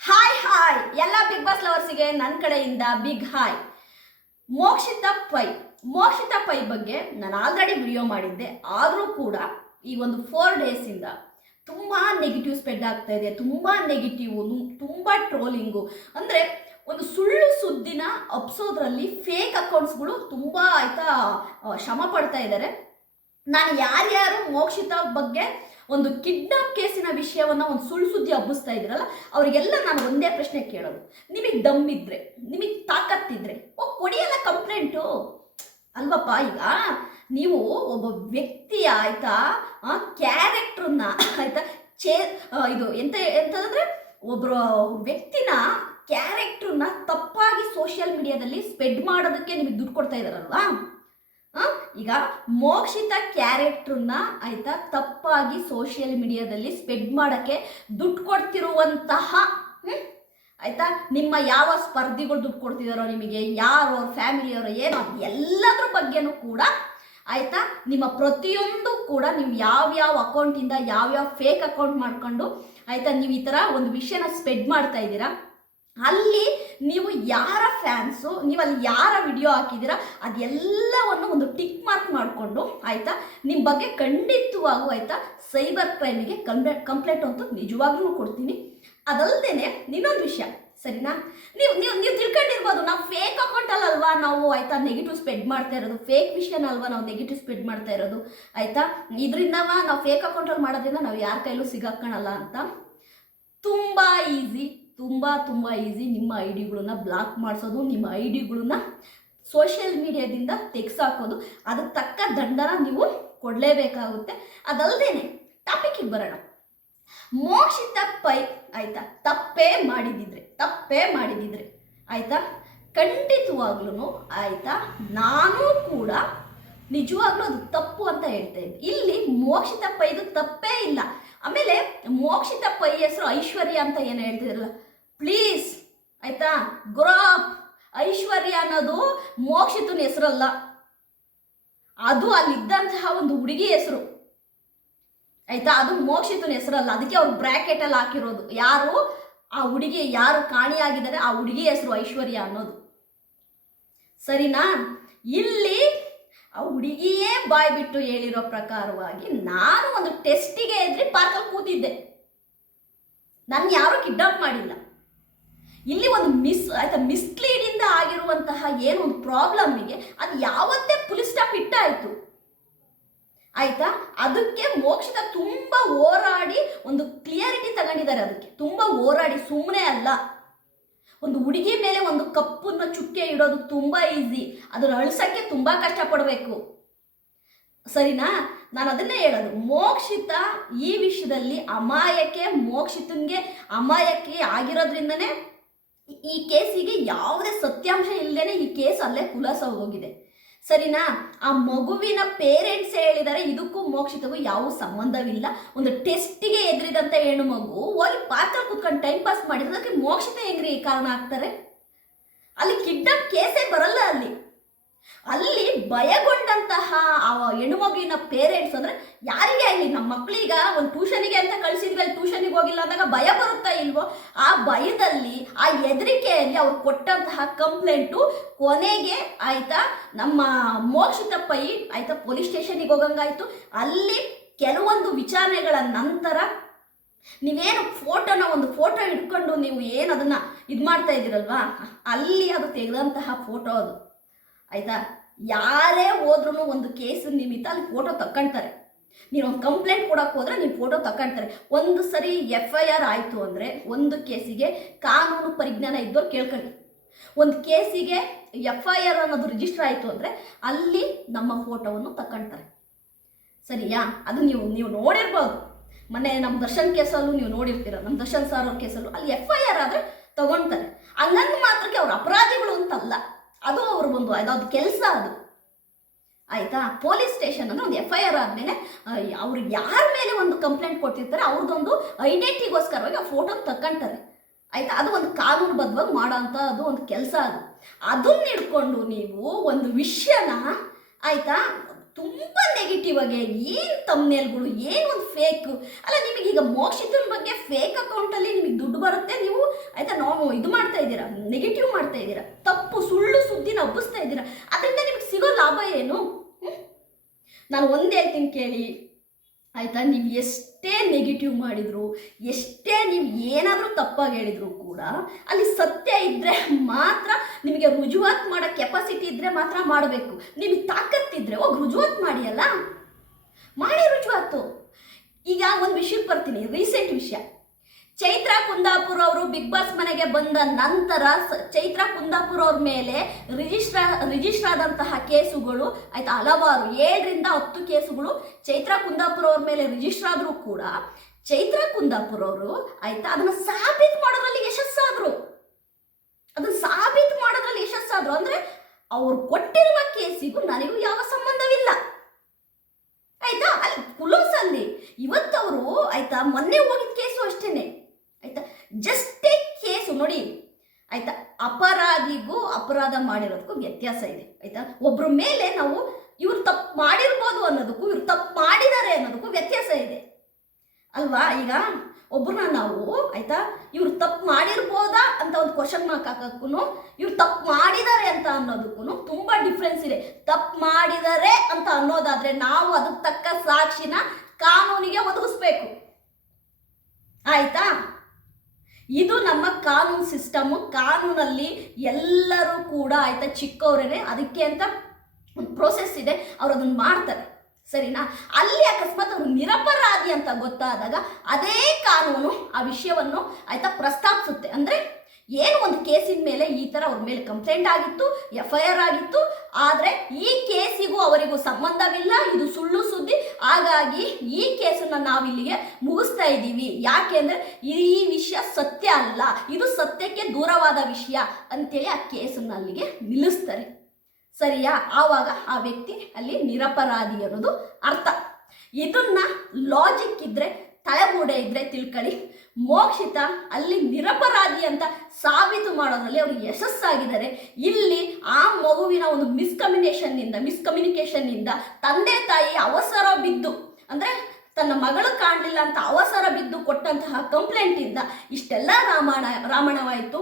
Hi hi ಎಲ್ಲ big boss ಲವರ್ಸಿಗೆ ನನ್ನ ಕಡೆಯಿಂದ ಬಿಗ್ ಹಾಯ್ ಮೋಕ್ಷಿತ ಪೈ ಮೋಕ್ಷಿತ ಪೈ ಬಗ್ಗೆ ನಾನು ಆಲ್ರೆಡಿ ವಿಡಿಯೋ ಮಾಡಿದ್ದೆ. ಆದರೂ ಕೂಡ ಈ ಒಂದು ಫೋರ್ ಡೇಸಿಂದ ತುಂಬ ನೆಗೆಟಿವ್ ಸ್ಪ್ರೆಡ್ ಆಗ್ತಾ ಇದೆ. ತುಂಬ ನೆಗೆಟಿವ್ ತುಂಬ ಟ್ರೋಲಿಂಗು ಅಂದರೆ ಒಂದು ಸುಳ್ಳು ಸುದ್ದಿನ ಅಪ್ಸೋದ್ರಲ್ಲಿ ಫೇಕ್ ಅಕೌಂಟ್ಸ್ಗಳು ತುಂಬ ಆಯ್ತಾ ಶ್ರಮ ಪಡ್ತಾ ಇದ್ದಾರೆ ನಾನು ಯಾರ್ಯಾರು ಮೋಕ್ಷಿತ ಬಗ್ಗೆ ಒಂದು ಕಿಡ್ನಾಪ್ ಕೇಸಿನ ವಿಷಯವನ್ನ ಒಂದು ಸುಳ್ಳು ಸುದ್ದಿ ಹಬ್ಬಿಸ್ತಾ ಇದ್ರಲ್ಲ ಅವರಿಗೆಲ್ಲ ನಾನು ಒಂದೇ ಪ್ರಶ್ನೆ ಕೇಳೋದು. ನಿಮಗೆ ದಮ್ಮಿದ್ರೆ ನಿಮಗೆ ತಾಕತ್ತಿದ್ರೆ ಓ ಕೊಡಿಯಲ್ಲ ಕಂಪ್ಲೇಂಟು? ಅಲ್ವಪ್ಪ ಈಗ ನೀವು ಒಬ್ಬ ವ್ಯಕ್ತಿಯ ಆಯ್ತಾ ಕ್ಯಾರೆಕ್ಟ್ರನ್ನ ಆಯ್ತಾ ಚೇ ಇದು ಎಂತ ಎಂತಂದ್ರೆ ಒಬ್ಬರು ವ್ಯಕ್ತಿನ ಕ್ಯಾರೆಕ್ಟ್ರನ್ನ ತಪ್ಪಾಗಿ ಸೋಷಿಯಲ್ ಮೀಡಿಯಾದಲ್ಲಿ ಸ್ಪೆಡ್ ಮಾಡೋದಕ್ಕೆ ನಿಮಗೆ ದುಡ್ಡು ಕೊಡ್ತಾ ಇದಾರಲ್ವಾ? ಆ, ಈಗ ಮೋಕ್ಷಿತ ಕ್ಯಾರೆಕ್ಟ್ರನ್ನ ಆಯ್ತಾ ತಪ್ಪಾಗಿ ಸೋಷಿಯಲ್ ಮೀಡಿಯಾದಲ್ಲಿ ಸ್ಪೆಡ್ ಮಾಡೋಕ್ಕೆ ದುಡ್ಡು ಕೊಡ್ತಿರುವಂತಹ? ಆಯ್ತಾ? ನಿಮ್ಮ ಯಾವ ಸ್ಪರ್ಧಿಗಳು ದುಡ್ಡು ಕೊಡ್ತಿದಾರೋ ನಿಮಗೆ, ಯಾರು ಅವ್ರ ಫ್ಯಾಮಿಲಿಯವರು ಏನೋ ಎಲ್ಲದ್ರ ಬಗ್ಗೆನೂ ಕೂಡ ಆಯ್ತಾ ನಿಮ್ಮ ಪ್ರತಿಯೊಂದು ಕೂಡ ನೀವು ಯಾವ್ಯಾವ ಅಕೌಂಟಿಂದ ಯಾವ್ಯಾವ ಫೇಕ್ ಅಕೌಂಟ್ ಮಾಡ್ಕೊಂಡು ಆಯ್ತಾ ನೀವು ಈ ಥರ ಒಂದು ವಿಷಯನ ಸ್ಪೆಡ್ ಮಾಡ್ತಾ ಇದ್ದೀರಾ. ಅಲ್ಲಿ ನೀವು ಯಾರ ಫ್ಯಾನ್ಸು ನೀವು ಅಲ್ಲಿ ಯಾರ ವಿಡಿಯೋ ಹಾಕಿದ್ದೀರಾ, ಅದೆಲ್ಲವನ್ನು ಒಂದು ಟಿಕ್ ಮಾರ್ಕ್ ಮಾಡಿಕೊಂಡು, ಆಯಿತಾ? ನಿಮ್ಮ ಬಗ್ಗೆ ಖಂಡಿತವಾಗೂ, ಆಯಿತಾ? ಸೈಬರ್ ಕ್ರೈಮಿಗೆ ಕಂಪ್ಲೇ ಕಂಪ್ಲೇಂಟ್ ಅಂತೂ ನಿಜವಾಗ್ಲೂ ಕೊಡ್ತೀನಿ. ಅದಲ್ಲದೆ ಇನ್ನೊಂದು ವಿಷಯ, ಸರಿನಾ? ನೀವು ನೀವು ನೀವು ತಿಳ್ಕೊಂಡಿರ್ಬೋದು, ನಾವು ಫೇಕ್ ಅಕೌಂಟ್ ಅಲ್ವಾ ನಾವು, ಆಯಿತಾ ನೆಗೆಟಿವ್ ಸ್ಪ್ರೆಡ್ ಮಾಡ್ತಾ ಇರೋದು? ಫೇಕ್ ವಿಷಯನ ಅಲ್ವಾ ನಾವು ನೆಗೆಟಿವ್ ಸ್ಪ್ರೆಡ್ ಮಾಡ್ತಾ ಇರೋದು? ಆಯಿತಾ? ಇದರಿಂದ ನಾವು ಫೇಕ್ ಅಕೌಂಟಲ್ಲಿ ಮಾಡೋದ್ರಿಂದ ನಾವು ಯಾರ ಕೈಲೂ ಸಿಗಾಕೋಣಲ್ಲ ಅಂತ? ತುಂಬ ಈಸಿ ತುಂಬ ತುಂಬ ಈಸಿ ನಿಮ್ಮ ಐ ಡಿಗಳನ್ನ ಬ್ಲಾಕ್ ಮಾಡಿಸೋದು, ನಿಮ್ಮ ಐ ಡಿಗಳನ್ನ ಸೋಷಿಯಲ್ ಮೀಡಿಯಾದಿಂದ ತೆಗೆಸಾಕೋದು. ಅದಕ್ಕೆ ತಕ್ಕ ದಂಡನ ನೀವು ಕೊಡಲೇಬೇಕಾಗುತ್ತೆ. ಅದಲ್ಲದೇನೆ ಟಾಪಿಕ್ಕಿಗೆ ಬರೋಣ. ಮೋಕ್ಷಿತ ಪೈ, ಆಯ್ತಾ? ತಪ್ಪೇ ಮಾಡಿದಿದ್ರೆ ತಪ್ಪೇ ಮಾಡಿದಿದ್ರೆ ಆಯ್ತಾ? ಖಂಡಿತವಾಗ್ಲೂ ಆಯ್ತಾ? ನಾನು ಕೂಡ ನಿಜವಾಗ್ಲೂ ಅದು ತಪ್ಪು ಅಂತ ಹೇಳ್ತಾ ಇದ್ದೆ. ಇಲ್ಲಿ ಮೋಕ್ಷಿತ ಪೈದು ತಪ್ಪೇ ಇಲ್ಲ. ಆಮೇಲೆ ಮೋಕ್ಷಿತ ಪೈ ಹೆಸರು ಐಶ್ವರ್ಯ ಅಂತ ಏನು ಹೇಳ್ತಿದ್ರಲ್ಲ? ಪ್ಲೀಸ್, ಆಯ್ತಾ? ಗ್ರಾಪ್ ಐಶ್ವರ್ಯ ಅನ್ನೋದು ಮೋಕ್ಷಿತನ ಹೆಸರಲ್ಲ. ಅದು ಅಲ್ಲಿದ್ದಂತಹ ಒಂದು ಹುಡುಗಿ ಹೆಸರು. ಆಯ್ತಾ? ಅದು ಮೋಕ್ಷಿತನ ಹೆಸರಲ್ಲ. ಅದಕ್ಕೆ ಅವ್ರು ಬ್ರ್ಯಾಕೆಟ್ ಅಲ್ಲಿ ಹಾಕಿರೋದು. ಯಾರು? ಆ ಹುಡುಗಿ, ಯಾರು ಕಾಣಿಯಾಗಿದ್ದಾರೆ? ಆ ಹುಡುಗಿ ಹೆಸರು ಐಶ್ವರ್ಯ ಅನ್ನೋದು. ಸರಿನಾ? ಇಲ್ಲಿ ಆ ಹುಡುಗಿಯೇ ಬಾಯ್ ಬಿಟ್ಟು ಹೇಳಿರೋ ಪ್ರಕಾರವಾಗಿ ನಾನು ಒಂದು ಟೆಸ್ಟಿಗೆ ಎದ್ರಿ ಪಾರ್ಕಲ್ಲಿ ಕೂತಿದ್ದೆ. ನನ್ನ ಯಾರು ಕಿಡ್ನಾಪ್ ಮಾಡಿಲ್ಲ. ಇಲ್ಲಿ ಒಂದು ಮಿಸ್, ಆಯ್ತಾ ಮಿಸ್ಲೀಡಿಂದ ಆಗಿರುವಂತಹ ಏನು ಒಂದು ಪ್ರಾಬ್ಲಮ್ಗೆ ಅದು ಯಾವತ್ತೇ ಪುಲಿಸ್ ಸ್ಟಾಪ್ ಇಟ್ಟಾಯ್ತು. ಆಯ್ತಾ? ಅದಕ್ಕೆ ಮೋಕ್ಷಿತ ತುಂಬ ಹೋರಾಡಿ ಒಂದು ಕ್ಲಿಯರಿಟಿ ತಗೊಂಡಿದ್ದಾರೆ ಅದಕ್ಕೆ. ತುಂಬ ಹೋರಾಡಿ ಸುಮ್ಮನೆ ಅಲ್ಲ. ಒಂದು ಹುಡುಗಿ ಮೇಲೆ ಒಂದು ಕಪ್ಪನ್ನ ಚುಕ್ಕೆ ಇಡೋದು ತುಂಬ ಈಸಿ ಅದನ್ನ ಅಳಿಸೋಕ್ಕೆ ತುಂಬ ಕಷ್ಟಪಡಬೇಕು. ಸರಿನಾ? ನಾನು ಅದನ್ನೇ ಹೇಳೋದು. ಮೋಕ್ಷಿತ ಈ ವಿಷಯದಲ್ಲಿ ಅಮಾಯಕ್ಕೆ ಮೋಕ್ಷಿತನ್ಗೆ ಅಮಾಯಕ್ಕೆ ಆಗಿರೋದ್ರಿಂದನೇ ಈ- ಕೇಸಿಗೆ ಯಾವುದೇ ಸತ್ಯಾಂಶ ಇಲ್ಲದೇನೆ ಈ ಕೇಸ್ ಅಲ್ಲೇ ಕುಲಾಸ ಹೋಗಿದೆ. ಸರಿನಾ? ಆ ಮಗುವಿನ ಪೇರೆಂಟ್ಸ್ ಹೇಳಿದರೆ ಇದಕ್ಕೂ ಮೋಕ್ಷಿತಗೂ ಯಾವ ಸಂಬಂಧವಿಲ್ಲ. ಒಂದು ಟೆಸ್ಟಿಗೆ ಎದುರಿದಂಥ ಹೆಣ್ಣು ಮಗು ಹೋಗಿ ಪಾತ್ರ ಕುತ್ಕೊಂಡು ಟೈಮ್ ಪಾಸ್ ಮಾಡಿದ್ರೆ ಅದಕ್ಕೆ ಮೋಕ್ಷಿತ ಹೆಂಗ್ರಿ ಕಾರಣ ಆಗ್ತಾರೆ? ಅಲ್ಲಿ ಕಿಡ್ನಾಪ್ ಕೇಸೇ ಬರಲ್ಲ ಅಲ್ಲಿ. ಅಲ್ಲಿ ಭಯಗೊಂಡಂತಹ ಆ ಹೆಣ್ಮಗಿನ ಪೇರೆಂಟ್ಸ್ ಅಂದ್ರೆ ಯಾರಿಗೆ ಆಗಲಿ ನಮ್ಮ ಮಕ್ಕಳೀಗ ಒಂದು ಟ್ಯೂಷನಿಗೆ ಅಂತ ಕಳಿಸಿದ್ವಿ ಅಲ್ಲಿ ಟ್ಯೂಷನಿಗೆ ಹೋಗಿಲ್ಲ ಅಂದಾಗ ಭಯ ಬರುತ್ತಾ ಇಲ್ವೋ? ಆ ಭಯದಲ್ಲಿ, ಆ ಹೆದರಿಕೆಯಲ್ಲಿ ಅವ್ರು ಕೊಟ್ಟಂತಹ ಕಂಪ್ಲೇಂಟು ಕೊನೆಗೆ ಆಯಿತಾ, ನಮ್ಮ ಮೋಕ್ಷಿತ ಪೈ ಆಯ್ತಾ ಪೊಲೀಸ್ ಸ್ಟೇಷನಿಗೆ ಹೋಗಂಗಾಯಿತು. ಅಲ್ಲಿ ಕೆಲವೊಂದು ವಿಚಾರಣೆಗಳ ನಂತರ ನೀವೇನು ಫೋಟೋನ ಒಂದು ಫೋಟೋ ಹಿಡ್ಕೊಂಡು ನೀವು ಏನು ಅದನ್ನ ಇದು ಮಾಡ್ತಾ ಇದ್ದೀರಲ್ವಾ? ಅಲ್ಲಿ ಅದು ತೆಗೆದಂತಹ ಫೋಟೋ ಅದು. ಆಯ್ತಾ? ಯಾರೇ ಹೋದ್ರೂ ಒಂದು ಕೇಸ್ ನಿಮಿತ್ತ ಅಲ್ಲಿ ಫೋಟೋ ತಕ್ಕೊಳ್ತಾರೆ ನೀನು ಒಂದು ಕಂಪ್ಲೇಂಟ್ ಕೊಡಕ್ಕೆ ಹೋದ್ರೆ ನೀವು ಫೋಟೋ ತಗೊಳ್ತಾರೆ ಒಂದು ಸರಿ ಎಫ್ ಐ ಆರ್ ಆಯಿತು ಅಂದರೆ ಒಂದು ಕೇಸಿಗೆ ಕಾನೂನು ಪರಿಜ್ಞಾನ ಇದ್ದವ್ರು ಕೇಳ್ಕೊಳ್ಳಿ. ಒಂದು ಕೇಸಿಗೆ ಎಫ್ ಐ ಆರ್ ಅನ್ನೋದು ರಿಜಿಸ್ಟರ್ ಆಯಿತು ಅಂದರೆ ಅಲ್ಲಿ ನಮ್ಮ ಫೋಟೋವನ್ನು ತಕ್ಕೊಂತಾರೆ. ಸರಿಯಾ? ಅದು ನೀವು ನೀವು ನೋಡಿರ್ಬೋದು. ಮೊನ್ನೆ ನಮ್ಮ ದರ್ಶನ್ ಕೇಸಲ್ಲೂ ನೀವು ನೋಡಿರ್ತೀರ. ನಮ್ಮ ದರ್ಶನ್ ಸರ್ ಅವ್ರ ಕೇಸಲ್ಲೂ ಅಲ್ಲಿ ಎಫ್ ಐ ಆರ್ ಆದರೆ ತಗೊಳ್ತಾರೆ ಹಂಗಂದು ಮಾತ್ರಕ್ಕೆ ಅವ್ರು ಅಪರಾಧಿಗಳು ಅಂತಲ್ಲ. ಅದು ಅವ್ರ ಒಂದು ಅದಾದ ಕೆಲಸ ಅದು. ಆಯ್ತಾ? ಪೊಲೀಸ್ ಸ್ಟೇಷನ್ ಅಂದ್ರೆ ಒಂದು ಎಫ್ ಐ ಆರ್ ಆದಮೇಲೆ ಅವ್ರು ಯಾರ ಮೇಲೆ ಒಂದು ಕಂಪ್ಲೇಂಟ್ ಕೊಟ್ಟಿರ್ತಾರೆ ಅವ್ರದ್ದೊಂದು ಐಡೆಂಟಿಗೋಸ್ಕರವಾಗಿ ಆ ಫೋಟೋ ತಕ್ಕಂತಾರೆ. ಆಯ್ತಾ? ಅದು ಒಂದು ಕಾನೂನುಬದ್ಧವಾಗಿ ಮಾಡೋ ಅಂಥ ಅದು ಒಂದು ಕೆಲಸ ಅದು. ಅದನ್ನ ಹಿಡ್ಕೊಂಡು ನೀವು ಒಂದು ವಿಷಯನ, ಆಯ್ತಾ? ತುಂಬ ನೆಗೆಟಿವ್ ಆಗಿ ಏನು ತಮ್ಮೇಲ್ಗಳು ಏನು ಒಂದು ಫೇಕ್ ಅಲ್ಲ ಈಗ ಮೋಕ್ಷಿತನ ಬಗ್ಗೆ ಫೇಕ್ ಅಕೌಂಟಲ್ಲಿ ನಿಮಗೆ ದುಡ್ಡು ಬರುತ್ತೆ, ನೀವು ಆಯ್ತಾ ನಾವು ಇದು ಮಾಡ್ತಾ ಇದ್ದೀರಾ ನೆಗೆಟಿವ್ ಮಾಡ್ತಾ ಇದ್ದೀರಾ, ತಪ್ಪು ಸುಳ್ಳು ಸುದ್ದಿನ ಹಬ್ಬಿಸ್ತಾ ಇದ್ದೀರಾ, ಅದರಿಂದ ನಿಮಗೆ ಸಿಗೋ ಲಾಭ ಏನು? ನಾನು ಒಂದೇ ಹೇಳ್ತೀನಿ ಕೇಳಿ. ಆಯ್ತಾ? ನೀವು ಎಷ್ಟೇ ನೆಗೆಟಿವ್ ಮಾಡಿದ್ರು, ಎಷ್ಟೇ ನೀವು ಏನಾದರೂ ತಪ್ಪಾಗಿ ಹೇಳಿದ್ರು ಕೂಡ, ಅಲ್ಲಿ ಸತ್ಯ ಇದ್ದರೆ ಮಾತ್ರ ನಿಮಗೆ ರುಜುವಾತ್ ಮಾಡೋ ಕೆಪಾಸಿಟಿ ಇದ್ದರೆ ಮಾತ್ರ ಮಾಡಬೇಕು. ನಿಮಗೆ ತಾಕತ್ತಿದ್ರೆ ಹೋಗಿ ರುಜುವಾತ್ ಮಾಡಿ ಅಲ್ಲ? ಮಾಡಿ ರುಜುವಾತು. ಈಗ ಒಂದು ವಿಷಯಕ್ಕೆ ಬರ್ತೀನಿ ರೀಸೆಂಟ್ ವಿಷಯ. ಚೈತ್ರ ಕುಂದಾಪುರ ಅವರು ಬಿಗ್ ಬಾಸ್ ಮನೆಗೆ ಬಂದ ನಂತರ ಚೈತ್ರ ಕುಂದಾಪುರ ಅವ್ರ ಮೇಲೆ ರಿಜಿಸ್ಟರ್ ರಿಜಿಸ್ಟರ್ ಆದಂತಹ ಕೇಸುಗಳು, ಆಯ್ತಾ ಹಲವಾರು, ಏಳರಿಂದ ಹತ್ತು ಕೇಸುಗಳು ಚೈತ್ರ ಕುಂದಾಪುರ ಅವ್ರ ಮೇಲೆ ರಿಜಿಸ್ಟರ್ ಆದರೂ ಕೂಡ ಚೈತ್ರ ಕುಂದಾಪುರ ಅವರು, ಆಯ್ತಾ ಅದನ್ನ ಸಾಬೀತು ಮಾಡೋದ್ರಲ್ಲಿ ಯಶಸ್ಸಾದ್ರು. ಅದನ್ನ ಸಾಬೀತು ಮಾಡೋದ್ರಲ್ಲಿ ಯಶಸ್ಸಾದ್ರು. ಅಂದ್ರೆ ಅವ್ರು ಕೊಟ್ಟಿರುವ ಕೇಸಿಗೂ ನನಗೂ ಯಾವ ಸಂಬಂಧವಿಲ್ಲ. ಆಯ್ತಾ ಅಲ್ಲಿ ಕುಲೋಸಲ್ಲಿ ಇವತ್ತವರು, ಆಯ್ತಾ ಮೊನ್ನೆ ಹೋಗಿದ ಕೇಸು ಅಷ್ಟೇನೆ ಆಯ್ತಾ ಜಸ್ಟ್ ಕೇಸು ನೋಡಿ ಆಯ್ತಾ ಅಪರಾಧಿಗೂ ಅಪರಾಧ ಮಾಡಿರೋದಕ್ಕೂ ವ್ಯತ್ಯಾಸ ಇದೆ, ಆಯ್ತಾ? ಒಬ್ಬರ ಮೇಲೆ ನಾವು ಇವ್ರು ತಪ್ಪು ಮಾಡಿರ್ಬೋದು ಅನ್ನೋದಕ್ಕೂ, ಇವ್ರು ತಪ್ಪು ಮಾಡಿದ್ದಾರೆ ಅನ್ನೋದಕ್ಕೂ ವ್ಯತ್ಯಾಸ ಇದೆ. ಅಲ್ವಾ? ಈಗ ಒಬ್ಬರನ್ನ ನಾವು, ಆಯ್ತಾ? ಇವ್ರು ತಪ್ಪು ಮಾಡಿರ್ಬೋದಾ ಅಂತ ಒಂದು ಕ್ವಶನ್ ಮಾರ್ಕ್ ಹಾಕೋಕ್ಕೂ ಇವ್ರು ತಪ್ಪು ಮಾಡಿದ್ದಾರೆ ಅಂತ ಅನ್ನೋದಕ್ಕೂ ತುಂಬ ಡಿಫ್ರೆನ್ಸ್ ಇದೆ. ತಪ್ಪು ಮಾಡಿದರೆ ಅಂತ ಅನ್ನೋದಾದ್ರೆ ನಾವು ಅದಕ್ಕೆ ತಕ್ಕ ಸಾಕ್ಷಿನ ಕಾನೂನಿಗೆ ಒದಗಿಸ್ಬೇಕು. ಆಯ್ತಾ? ಇದು ನಮ್ಮ ಕಾನೂನು ಸಿಸ್ಟಮ್, ಕಾನೂನಲ್ಲಿ ಎಲ್ಲರೂ ಕೂಡ ಆಯ್ತಾ ಚಿಕ್ಕವರೇನೆ, ಅದಕ್ಕೆ ಅಂತ ಒಂದು ಪ್ರೋಸೆಸ್ ಇದೆ, ಅವ್ರು ಅದನ್ನ ಮಾಡ್ತಾರೆ. ಸರಿನಾ? ಅಲ್ಲಿ ಅಕಸ್ಮಾತ್ ಅವರು ನಿರಪರಾಧಿ ಅಂತ ಗೊತ್ತಾದಾಗ ಅದೇ ಕಾನೂನು ಆ ವಿಷಯವನ್ನು ಆಯ್ತಾ ಪ್ರಸ್ತಾಪಿಸುತ್ತೆ. ಅಂದ್ರೆ ಏನು ಒಂದು ಕೇಸಿನ ಮೇಲೆ ಈ ಥರ ಅವ್ರ ಮೇಲೆ ಕಂಪ್ಲೇಂಟ್ ಆಗಿತ್ತು ಎಫ್ ಐ ಆರ್ ಆಗಿತ್ತು, ಆದರೆ ಈ ಕೇಸಿಗೂ ಅವರಿಗೂ ಸಂಬಂಧವಿಲ್ಲ, ಇದು ಹಾಗಾಗಿ ಈ ಕೇಸನ್ನ ನಾವು ಇಲ್ಲಿಗೆ ಮುಗಿಸ್ತಾ ಇದ್ದೀವಿ. ಯಾಕೆ ಅಂದರೆ ಈ ವಿಷಯ ಸತ್ಯ ಅಲ್ಲ. ಇದು ಸತ್ಯಕ್ಕೆ ದೂರವಾದ ವಿಷಯ ಅಂತೇಳಿ ಆ ಕೇಸನ್ನ ಅಲ್ಲಿಗೆ ನಿಲ್ಲಿಸ್ತಾರೆ. ಸರಿಯಾ? ಆವಾಗ ಆ ವ್ಯಕ್ತಿ ಅಲ್ಲಿ ನಿರಪರಾಧಿ ಅನ್ನೋದು ಅರ್ಥ. ಇದನ್ನ ಲಾಜಿಕ್ ಇದ್ರೆ, ತಲೆಬೂಡೆ ಇದ್ರೆ ತಿಳ್ಕೊಳ್ಳಿ. ಮೋಕ್ಷಿತ ಅಲ್ಲಿ ನಿರಪರಾಧಿ ಅಂತ ಸಾಬೀತು ಮಾಡೋದ್ರಲ್ಲಿ ಅವರು ಯಶಸ್ಸಾಗಿದ್ದಾರೆ. ಇಲ್ಲಿ ಆ ಮಗುವಿನ ಒಂದು ಮಿಸ್ಕಮ್ಯುನೇಷನ್ನಿಂದ ಮಿಸ್ಕಮ್ಯುನಿಕೇಷನ್ನಿಂದ ತಂದೆ ತಾಯಿ ಅವಸರ ಬಿದ್ದು, ಅಂದರೆ ತನ್ನ ಮಗಳು ಕಾಣಲಿಲ್ಲ ಅಂತ ಅವಸರ ಬಿದ್ದು ಕೊಟ್ಟಂತಹ ಕಂಪ್ಲೇಂಟಿಂದ ಇಷ್ಟೆಲ್ಲ ರಾಮಾಯಣ, ರಾಮಾಯಣವಾಯಿತು.